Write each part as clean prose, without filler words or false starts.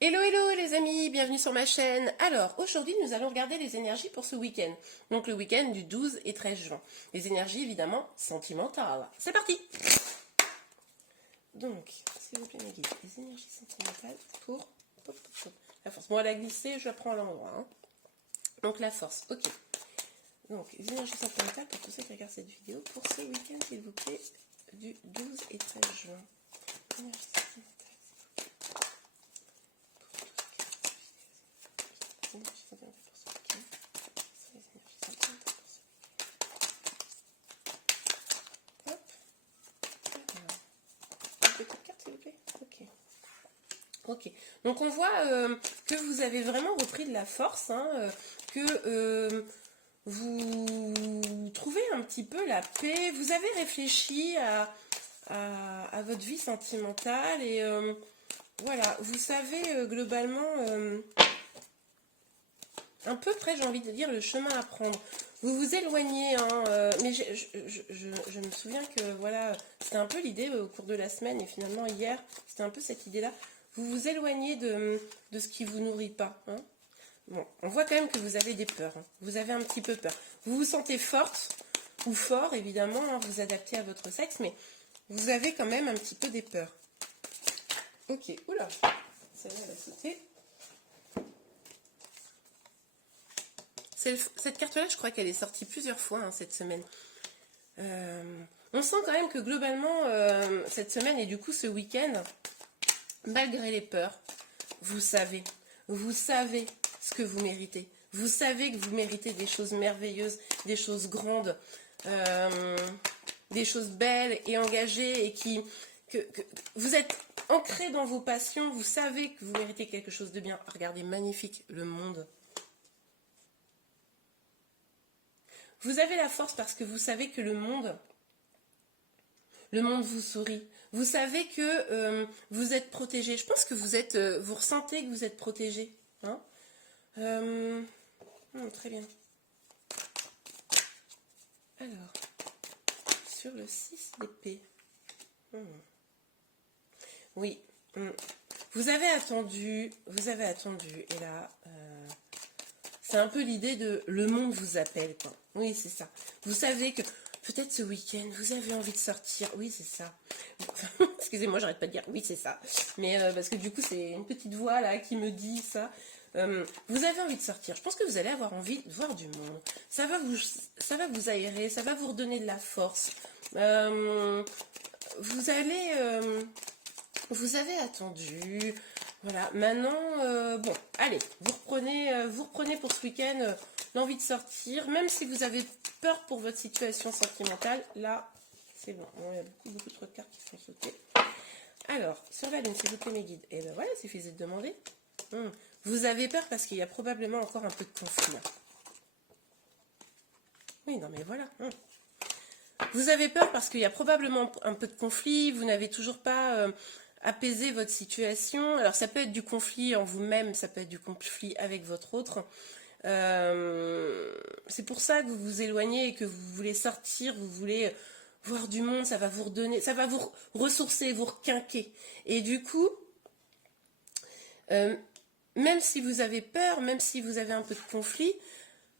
Hello hello les amis, bienvenue sur ma chaîne. Alors aujourd'hui nous allons regarder les énergies pour ce week-end. Donc le week-end du 12 et 13 juin. Les énergies évidemment sentimentales. C'est parti. Donc s'il vous plaît mes guides, les énergies sentimentales pour la force. Bon elle a glissé, je la prends à l'endroit. Hein. Donc la force, ok. Donc les énergies sentimentales pour tous ceux qui regardent cette vidéo pour ce week-end s'il vous plaît du 12 et 13 juin. Énergies sentimentales. Ok, donc on voit que vous avez vraiment repris de la force, hein, que vous trouvez un petit peu la paix, vous avez réfléchi à votre vie sentimentale et voilà, vous savez globalement un peu près, j'ai envie de dire, le chemin à prendre. Vous vous éloignez, hein, mais je me souviens que voilà, c'était un peu l'idée au cours de la semaine et finalement hier, c'était un peu cette idée-là. Vous vous éloignez de ce qui vous nourrit pas. Hein. Bon, on voit quand même que vous avez des peurs. Hein. Vous avez un petit peu peur. Vous vous sentez forte ou fort, évidemment, hein, vous adaptez à votre sexe, mais vous avez quand même un petit peu des peurs. Ok, oula, celle-là va sauter. Cette carte-là, je crois qu'elle est sortie plusieurs fois hein, cette semaine. On sent quand même que globalement, cette semaine et du coup ce week-end, malgré les peurs, vous savez ce que vous méritez. Vous savez que vous méritez des choses merveilleuses, des choses grandes, des choses belles et engagées et que vous êtes ancré dans vos passions, vous savez que vous méritez quelque chose de bien. Regardez, magnifique, le monde. Vous avez la force parce que vous savez que le monde vous sourit. Vous savez que vous êtes protégé. Je pense que vous ressentez que vous êtes protégé. Hein très bien. Alors, sur le 6 d'épée. Oui. Vous avez attendu, et là, c'est un peu l'idée de le monde vous appelle, quoi. Oui, c'est ça. Vous savez que peut-être ce week-end, vous avez envie de sortir. Oui, c'est ça. Excusez-moi, j'arrête pas de dire oui, c'est ça. Mais parce que du coup, c'est une petite voix là qui me dit ça. Vous avez envie de sortir. Je pense que vous allez avoir envie de voir du monde. Ça va vous aérer, ça va vous redonner de la force. Vous avez attendu. Voilà, maintenant, bon, allez, vous reprenez pour ce week-end l'envie de sortir, même si vous avez peur pour votre situation sentimentale, là, c'est bon. Bon, il y a beaucoup trop de cartes qui sont sautées. Alors, sur la lune, s'il vous plaît, mes guides. Et ben voilà, il suffisait de demander. Vous avez peur parce qu'il y a probablement encore un peu de conflit. Oui, non, mais voilà. Vous avez peur parce qu'il y a probablement un peu de conflit, vous n'avez toujours pas apaisé votre situation. Alors ça peut être du conflit en vous-même, ça peut être du conflit avec votre autre. C'est pour ça que vous vous éloignez et que vous voulez sortir, vous voulez voir du monde, ça va vous redonner, ça va vous ressourcer, vous requinquer. Et du coup, même si vous avez peur, même si vous avez un peu de conflit,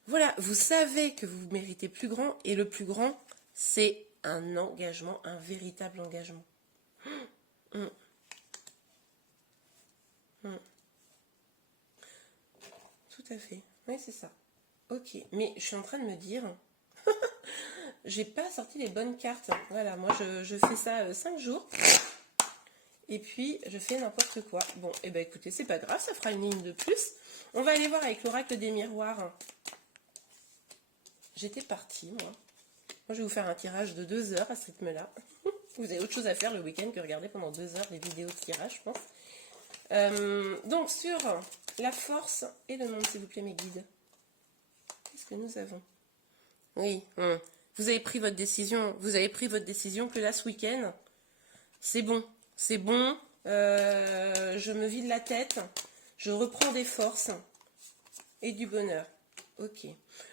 voilà, vous savez que vous méritez plus grand et le plus grand, c'est un engagement, un véritable engagement. Tout à fait. Oui, c'est ça. Ok, mais je suis en train de me dire, j'ai pas sorti les bonnes cartes. Voilà, moi je fais ça 5 jours. Et puis je fais n'importe quoi. Bon, et ben écoutez, c'est pas grave, ça fera une ligne de plus. On va aller voir avec l'oracle des miroirs. J'étais partie, moi. Moi, je vais vous faire un tirage de 2 heures à ce rythme-là. Vous avez autre chose à faire le week-end que regarder pendant 2 heures des vidéos de tirage, je pense. Donc, sur la force et le monde, s'il vous plaît, mes guides. Qu'est-ce que nous avons? Oui, vous avez pris votre décision. Vous avez pris votre décision que là, ce week-end, c'est bon. C'est bon. Je me vide la tête. Je reprends des forces et du bonheur. Ok.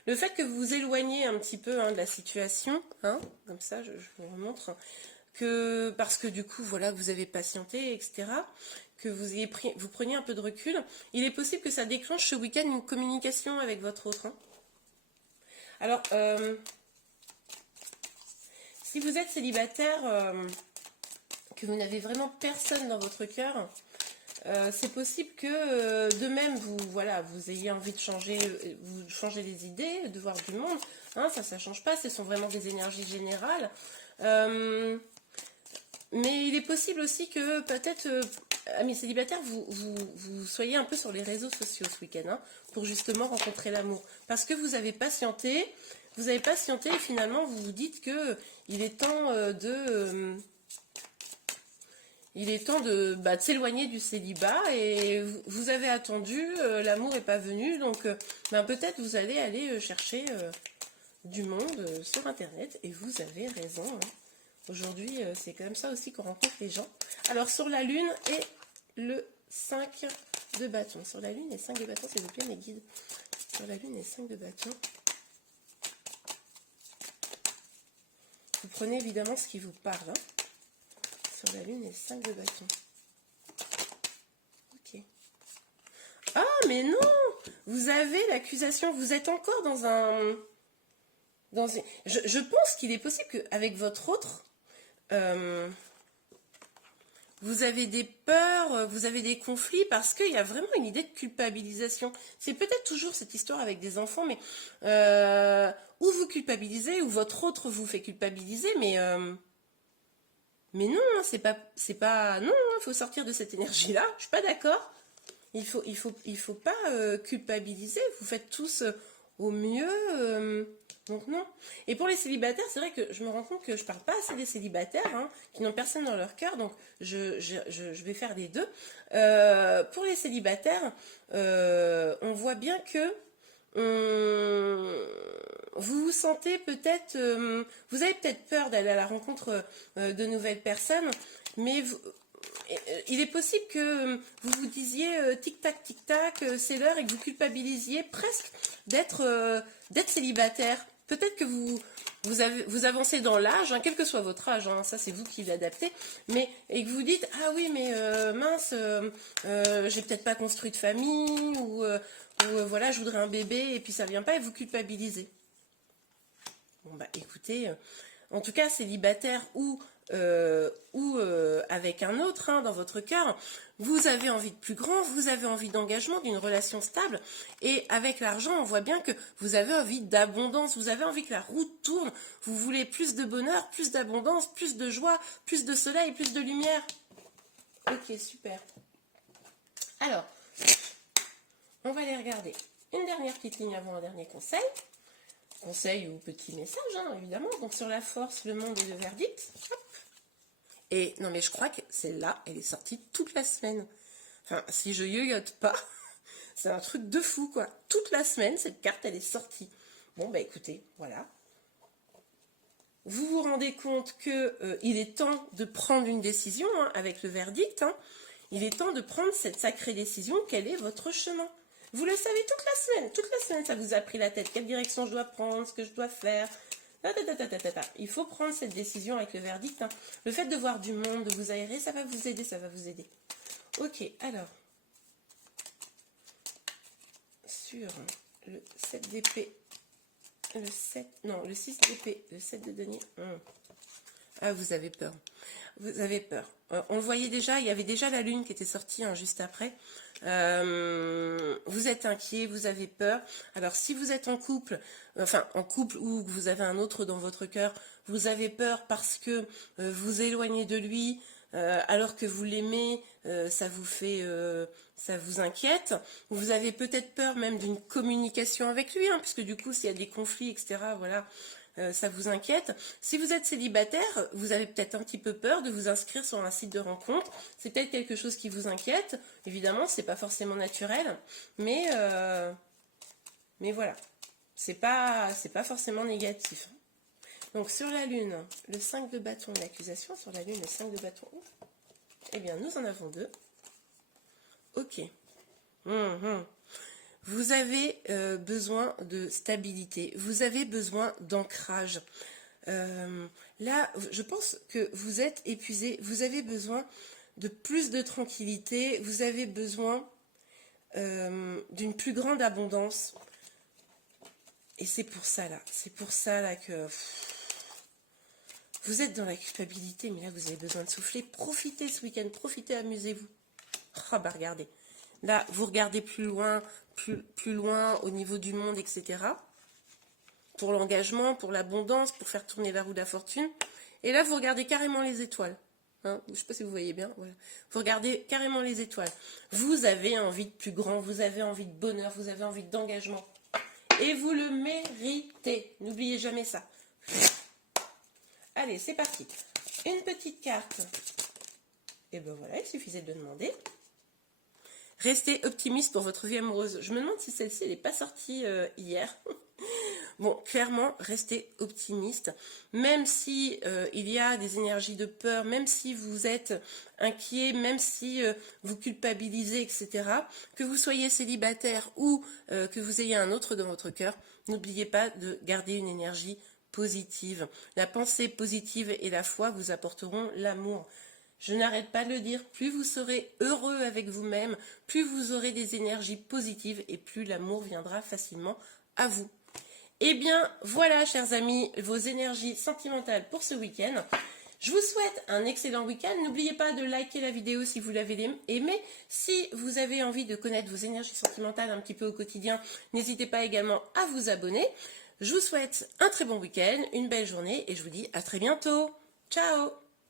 Le fait que vous vous éloignez un petit peu de la situation, comme ça, je vous remontre, que parce que du coup, voilà, vous avez patienté, etc. que vous preniez un peu de recul. Il est possible que ça déclenche ce week-end une communication avec votre autre. Hein. Alors, si vous êtes célibataire, que vous n'avez vraiment personne dans votre cœur, c'est possible que de même vous ayez envie de changer, vous changez les idées, de voir du monde. Hein, ça change pas, ce sont vraiment des énergies générales. Mais il est possible aussi que peut-être, amis célibataires, vous soyez un peu sur les réseaux sociaux ce week-end, hein, pour justement rencontrer l'amour. Parce que vous avez patienté et finalement vous vous dites que il est temps de s'éloigner du célibat et vous avez attendu, l'amour n'est pas venu, donc peut-être vous allez aller chercher du monde sur internet et vous avez raison. Hein. Aujourd'hui, c'est comme ça aussi qu'on rencontre les gens. Alors, sur la lune et le 5 de bâton. Sur la lune et 5 de bâton, s'il vous plaît, mes guides. Sur la lune et 5 de bâton. Vous prenez évidemment ce qui vous parle. Hein. Sur la lune et 5 de bâton. Ok. Ah, mais non! Vous avez l'accusation. Vous êtes encore dans un... Je pense qu'il est possible qu'avec votre autre... vous avez des peurs, vous avez des conflits parce qu'il y a vraiment une idée de culpabilisation. C'est peut-être toujours cette histoire avec des enfants, mais ou vous culpabilisez, ou votre autre vous fait culpabiliser, mais non, hein, c'est pas, non, il faut sortir de cette énergie-là. Je suis pas d'accord. Il faut pas culpabiliser. Vous faites tous au mieux. Donc non. Et pour les célibataires, c'est vrai que je me rends compte que je parle pas assez des célibataires, hein, qui n'ont personne dans leur cœur, donc je vais faire les deux. Pour les célibataires, on voit bien que vous vous sentez peut-être, vous avez peut-être peur d'aller à la rencontre de nouvelles personnes, mais il est possible que vous vous disiez tic-tac, c'est l'heure, et que vous culpabilisiez presque d'être célibataire. Peut-être que vous avancez dans l'âge, hein, quel que soit votre âge, hein, ça c'est vous qui l'adaptez, et que vous dites, ah oui, mais mince, j'ai peut-être pas construit de famille, ou voilà, je voudrais un bébé, et puis ça vient pas, et vous culpabilisez. Bon bah écoutez, en tout cas célibataire ou avec un autre, hein, dans votre cœur, vous avez envie de plus grand, vous avez envie d'engagement, d'une relation stable, et avec l'argent, on voit bien que vous avez envie d'abondance, vous avez envie que la roue tourne, vous voulez plus de bonheur, plus d'abondance, plus de joie, plus de soleil, plus de lumière. Ok, super. Alors, on va aller regarder une dernière petite ligne avant un dernier conseil. Conseil ou petit message, hein, évidemment. Donc sur la force, le monde et le verdict. Hop. Et non mais je crois que celle-là, elle est sortie toute la semaine. Enfin, si je yoyote pas, c'est un truc de fou, quoi. Toute la semaine, cette carte, elle est sortie. Bon, bah écoutez, voilà. Vous vous rendez compte que il est temps de prendre une décision, hein, avec le verdict. Hein. Il est temps de prendre cette sacrée décision. Quel est votre chemin? Vous le savez toute la semaine, ça vous a pris la tête. Quelle direction je dois prendre, ce que je dois faire. Il faut prendre cette décision avec le verdict. Hein. Le fait de voir du monde, de vous aérer, ça va vous aider, ça va vous aider. Ok, alors. Sur le 7 d'épée, le 6 d'épée, le 7 de denier. Ah, vous avez peur. Vous avez peur. On le voyait déjà, il y avait déjà la lune qui était sortie, hein, juste après. Vous êtes inquiet, vous avez peur. Alors si vous êtes en couple ou que vous avez un autre dans votre cœur, vous avez peur parce que vous éloignez de lui alors que vous l'aimez, ça vous inquiète. Vous avez peut-être peur même d'une communication avec lui, hein, puisque du coup s'il y a des conflits, etc., voilà. Ça vous inquiète. Si vous êtes célibataire, vous avez peut-être un petit peu peur de vous inscrire sur un site de rencontre. C'est peut-être quelque chose qui vous inquiète. Évidemment, c'est pas forcément naturel, mais voilà. C'est pas forcément négatif. Donc sur la lune, le 5 de bâton, l'accusation. Sur la lune, le 5 de bâton. Eh bien, nous en avons deux. Ok. Vous avez besoin de stabilité, vous avez besoin d'ancrage. Là, je pense que vous êtes épuisé, vous avez besoin de plus de tranquillité, vous avez besoin d'une plus grande abondance. Et c'est pour ça là que vous êtes dans la culpabilité, mais là vous avez besoin de souffler. Profitez ce week-end, profitez, amusez-vous. Oh bah regardez, là vous regardez plus loin au niveau du monde, etc. Pour l'engagement, pour l'abondance, pour faire tourner la roue de la fortune. Et là vous regardez carrément les étoiles. Hein, je ne sais pas si vous voyez bien. Voilà. Vous regardez carrément les étoiles. Vous avez envie de plus grand, vous avez envie de bonheur, vous avez envie d'engagement. Et vous le méritez. N'oubliez jamais ça. Allez, c'est parti. Une petite carte. Et ben voilà, il suffisait de demander. Restez optimiste pour votre vie amoureuse. Je me demande si celle-ci n'est pas sortie hier. Bon, clairement, restez optimiste. Même si il y a des énergies de peur, même si vous êtes inquiet, même si vous culpabilisez, etc. Que vous soyez célibataire ou que vous ayez un autre dans votre cœur, n'oubliez pas de garder une énergie positive. La pensée positive et la foi vous apporteront l'amour. Je n'arrête pas de le dire, plus vous serez heureux avec vous-même, plus vous aurez des énergies positives et plus l'amour viendra facilement à vous. Eh bien, voilà, chers amis, vos énergies sentimentales pour ce week-end. Je vous souhaite un excellent week-end. N'oubliez pas de liker la vidéo si vous l'avez aimée. Si vous avez envie de connaître vos énergies sentimentales un petit peu au quotidien, n'hésitez pas également à vous abonner. Je vous souhaite un très bon week-end, une belle journée et je vous dis à très bientôt. Ciao!